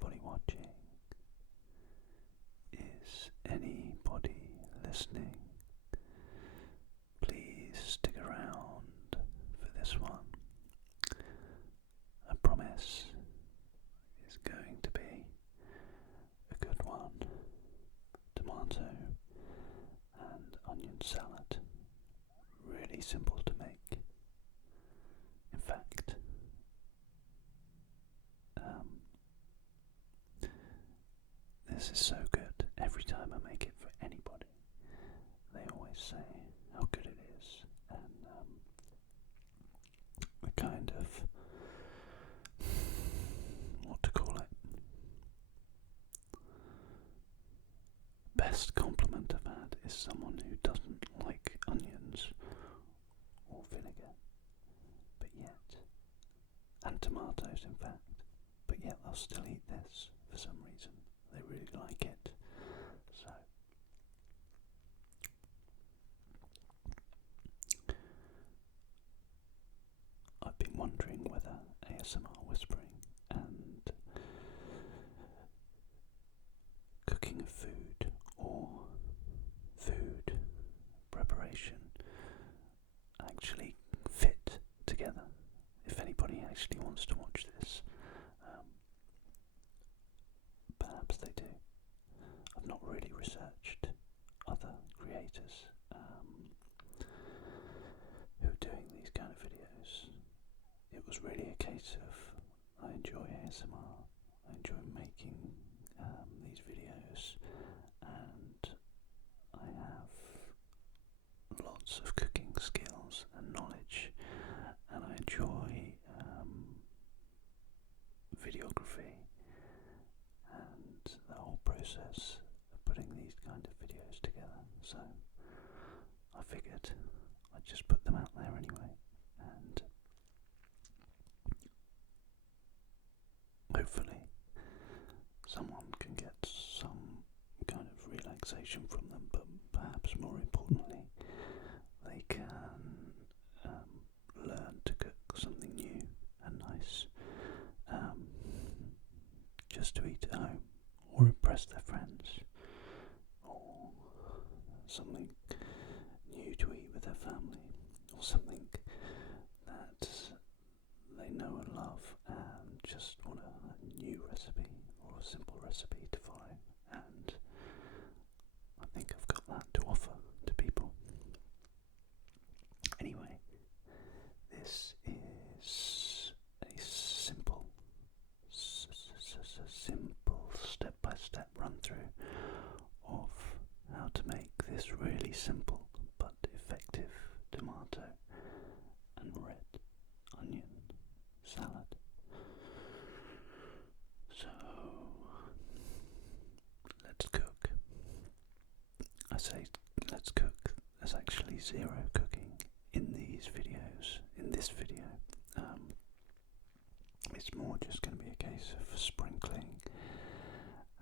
anybody watching? Is anybody listening? Please stick around for this one. I promise it's going to be a good one. Tomato and onion salad. Really simple to make. In fact, this is so good. Every time I make it for anybody, they always say how good it is, and the kind of, what to call it, best compliment I've had is someone who doesn't like onions or vinegar, but yet, and tomatoes in fact, but yet they'll still eat this for some reason. They really like it. So I've been wondering whether ASMR whispering and cooking of food or food preparation actually fit together. If anybody actually wants to watch this, perhaps they do. I've not really researched other creators who are doing these kind of videos. It was really a case of I enjoy ASMR, I enjoy making these videos, and I have lots of cooking skills and knowledge, and I enjoy videography and the whole process of putting these kind of videos together. So I figured I'd just put them out there anyway, and hopefully someone can get some kind of relaxation from them, but perhaps more importantly they can learn to cook something new and nice, just to eat at home or impress their friends, or something new to eat with their family, or something that they know and love and just want a new recipe or a simple recipe to follow. And I think I've got that to offer to people. Anyway, this is a simple step-by-step run-through of how to make this really simple but effective tomato and red onion salad. So let's cook. I say let's cook. There's actually zero cooking in these videos. In this video, it's more just going to be a case of sprinkling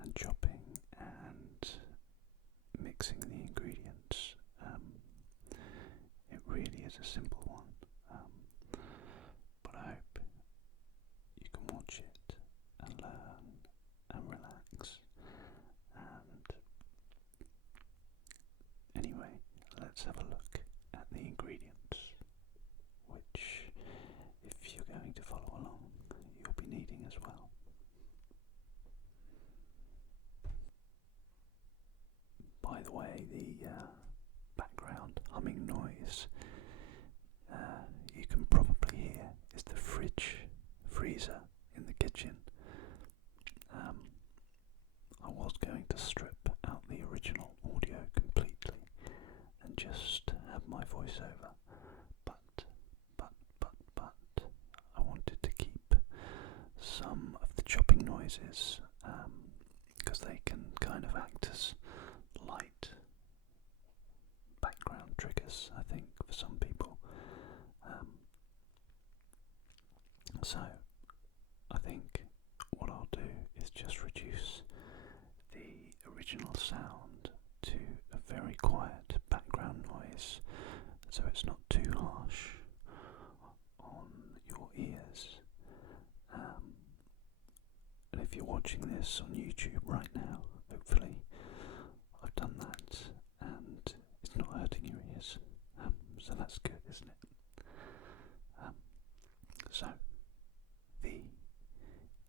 and chopping and mixing the ingredients. It really is a simple one, but I hope you can watch it and learn and relax. And anyway, let's have a look at the ingredients, which, if you're going to follow along, you'll be needing as well. By the way, the background humming noise you can probably hear is the freezer in the kitchen. I was going to strip out the original audio completely and just have my voiceover, but I wanted to keep some of the chopping noises because they can kind of act as light background triggers, I think, for some people. So I think what I'll do is just reduce the original sound to a very quiet background noise, so it's not too harsh on your ears. And if you're watching this on YouTube right now. Hopefully I've done that and it's not hurting your ears. So that's good, isn't it? So, the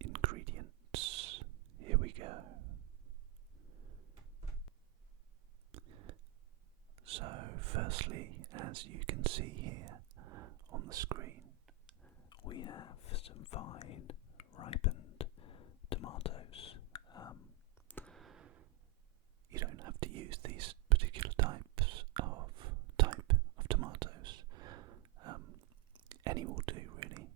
ingredients. Here we go. So, firstly, as you can see here on the screen, we have some fine ripened tomatoes. You don't have to use these particular type of tomatoes. Any will do, really.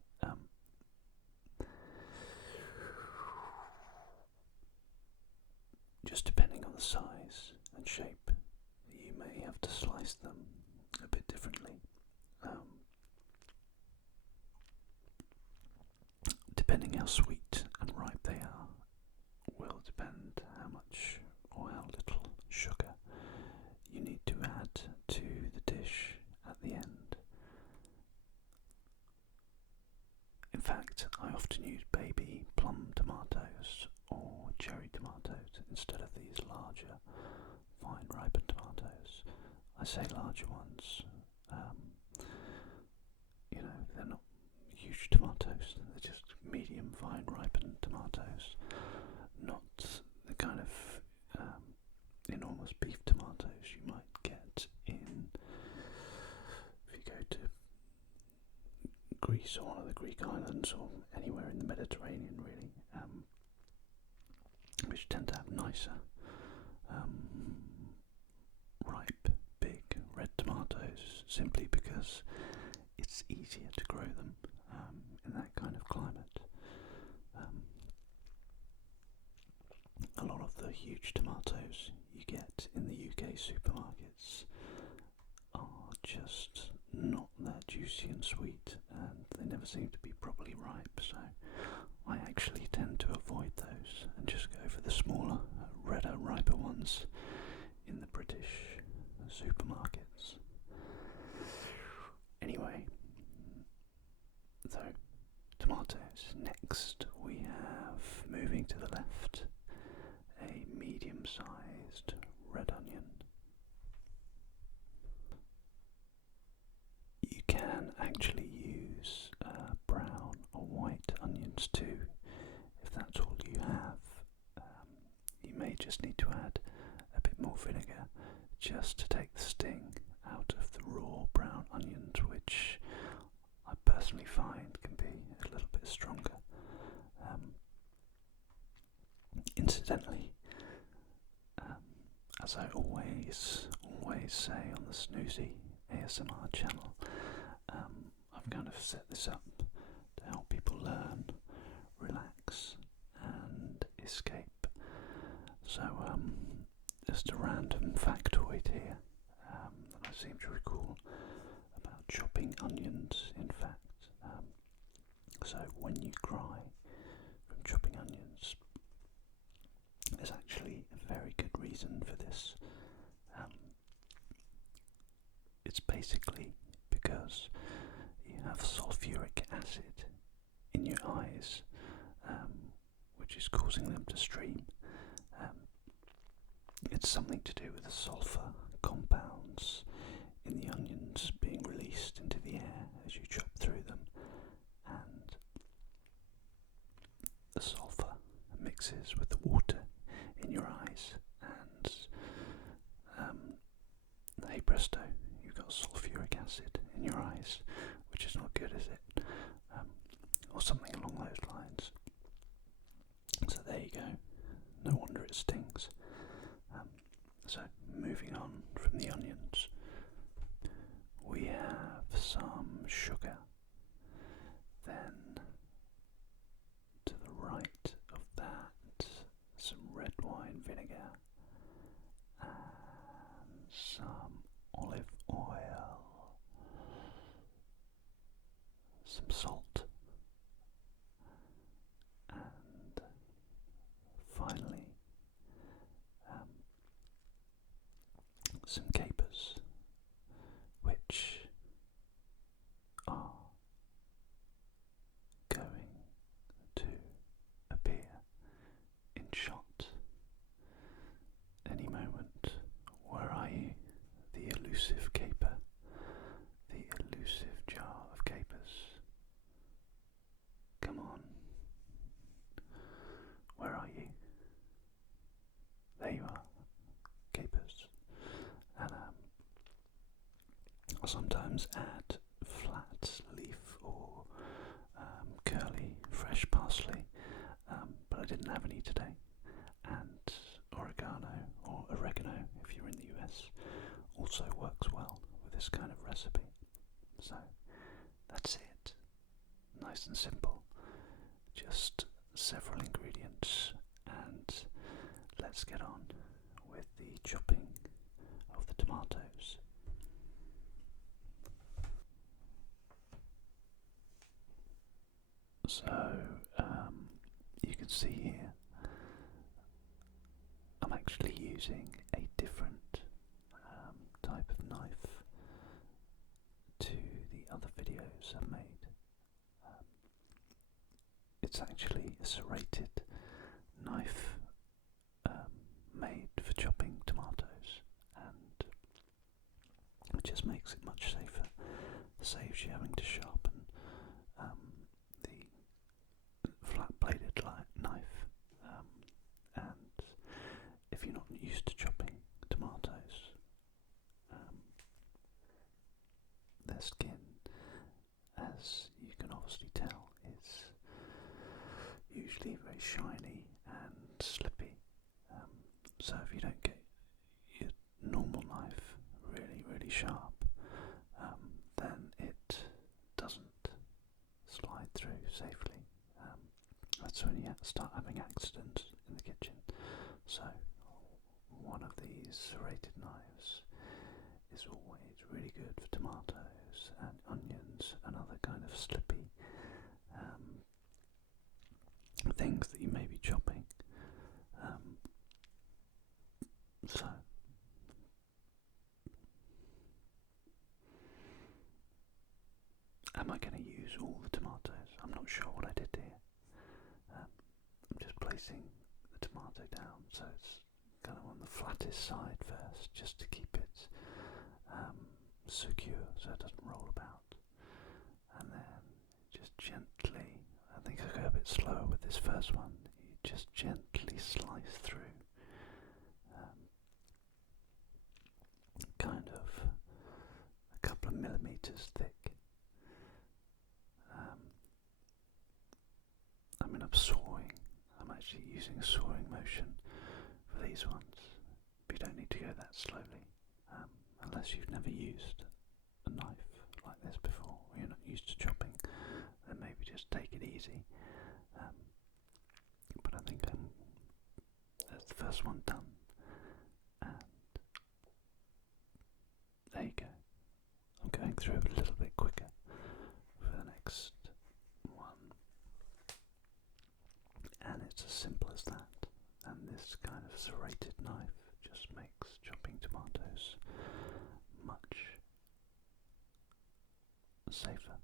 Just depending on the size and shape, you may have to slice them a bit differently. Depending how sweet and ripe they are, will depend how much or how little sugar you need to add to the dish at the end. In fact, I often use baby plum tomatoes or cherry tomatoes instead of these larger, fine ripened tomatoes. I say larger ones, they're not huge tomatoes, they're just medium fine ripened tomatoes, not the kind of enormous beef tomatoes you might get if you go to Greece or one of the Greek islands or anywhere in the Mediterranean, really, which tend to have nicer, ripe, big red tomatoes, simply because it's easier to grow them in that kind of climate. A lot of the huge tomatoes you get in the UK supermarkets are just not that juicy and sweet, and they never seem to be properly ripe, so I actually tend to avoid those and just go for the smaller, redder, riper ones in the British supermarkets. Anyway, so tomatoes. Next we have, moving to the left, a medium-sized red onion. You can actually use brown or white onions too, if that's all you have. You may just need to add a bit more vinegar just to take the sting out of the raw brown onions, which I personally find can be a little bit stronger. Incidentally, as I always say on the Snoozzee ASMR channel, I've kind of set this up to help people learn, relax and escape. So just a random factoid here that I seem to recall about chopping onions, in fact. So when you cry from chopping onions, there's actually a very good reason for this. It's basically because you have sulfuric acid in your eyes, which is causing them to stream. It's something to do with the sulfur compounds in the onions being released into the air as you chop through them, and the sulfur mixes with the water in your eyes, and hey presto, you've got sulfuric acid in your eyes, which is not good, is it? Or something along those lines. So there you go. No wonder it stings. So moving on from the onions, we have some sugar. Then to the right of that, some red wine vinegar and some olive oil, some salt, and finally some capers, which are going to appear in elusive caper, the elusive jar of capers. Come on. Where are you? There you are, capers. And I'll sometimes add flat leaf or curly fresh parsley, but I didn't have any today. And oregano or oregano, if you're in the US, also works well with this kind of recipe. So that's it. Nice and simple. Just several ingredients, and let's get on with the chopping of the tomatoes. So you can see here I'm actually using a different type of knife to the other videos I've made. It's actually a serrated knife made for chopping tomatoes, and it just makes it much safer. Saves you having to sharpen the flat-bladed knife, and if you're not used to chopping tomatoes, their skin, as you can obviously tell, is usually very shiny and slippy. So if you don't get your normal knife really sharp, then it doesn't slide through safely. That's when you start having accidents in the kitchen. So one of these serrated knives is always really good for tomatoes and onions and other kind of slippy things that you may be chopping. So am I going to use all the tomatoes? I'm not sure what I did here. I'm just placing the tomato down so it's kind of on the flattest side first, just to keep it secure so it doesn't roll about. And then just gently, I think I go a bit slower with this first one, you just gently slice through, kind of a couple of millimeters thick. I'm actually using a sawing motion for these ones, but you don't need to go that slowly, unless you've never used a knife like this before, or you're not used to chopping, then maybe just take it easy. But I think that's the first one done, and there you go. I'm going through it a little bit quicker for the next one, and it's as simple as that. And this kind of serrated knife just makes chopping tomatoes much safer.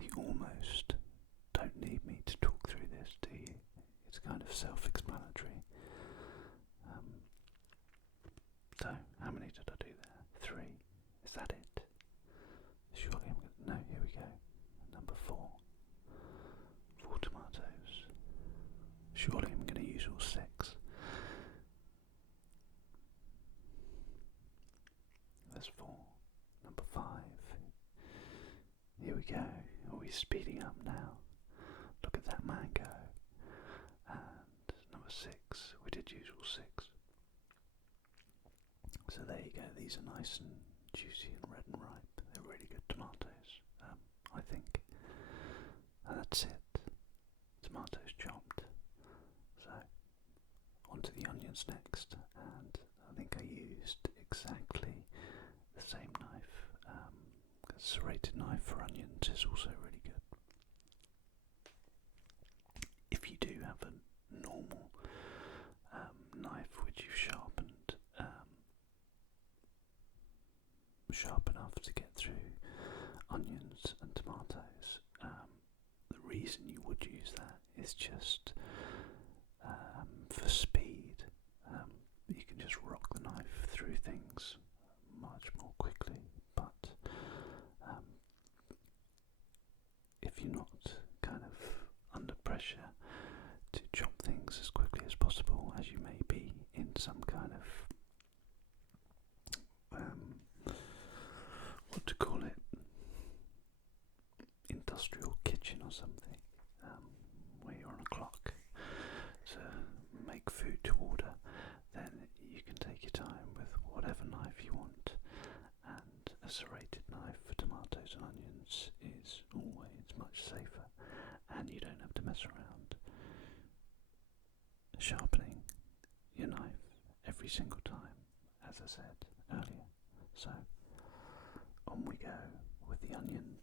You almost don't need me to talk through this, do you? It's kind of self-explanatory. So, how many did I do there? 3. Is that it? Surely no, here we go. Number 4. 4 tomatoes. Surely I'm going to use all 6. There's 4. Number 5. Here we go. Are we speeding up now? Look at that mango. And number 6. We did use all 6. So there you go. These are nice and juicy and red and ripe. They're really good tomatoes, I think. And that's it. Tomatoes chopped. So on to the onions next. And I think I used exactly the same knife. A serrated knife for onions is also really good. If you do have a normal knife which you've sharpened sharp enough to get through onions and tomatoes, the reason you would use that is just for or something, where you're on a clock to make food to order, then you can take your time with whatever knife you want, and a serrated knife for tomatoes and onions is always much safer, and you don't have to mess around sharpening your knife every single time, as I said earlier. So on we go with the onions.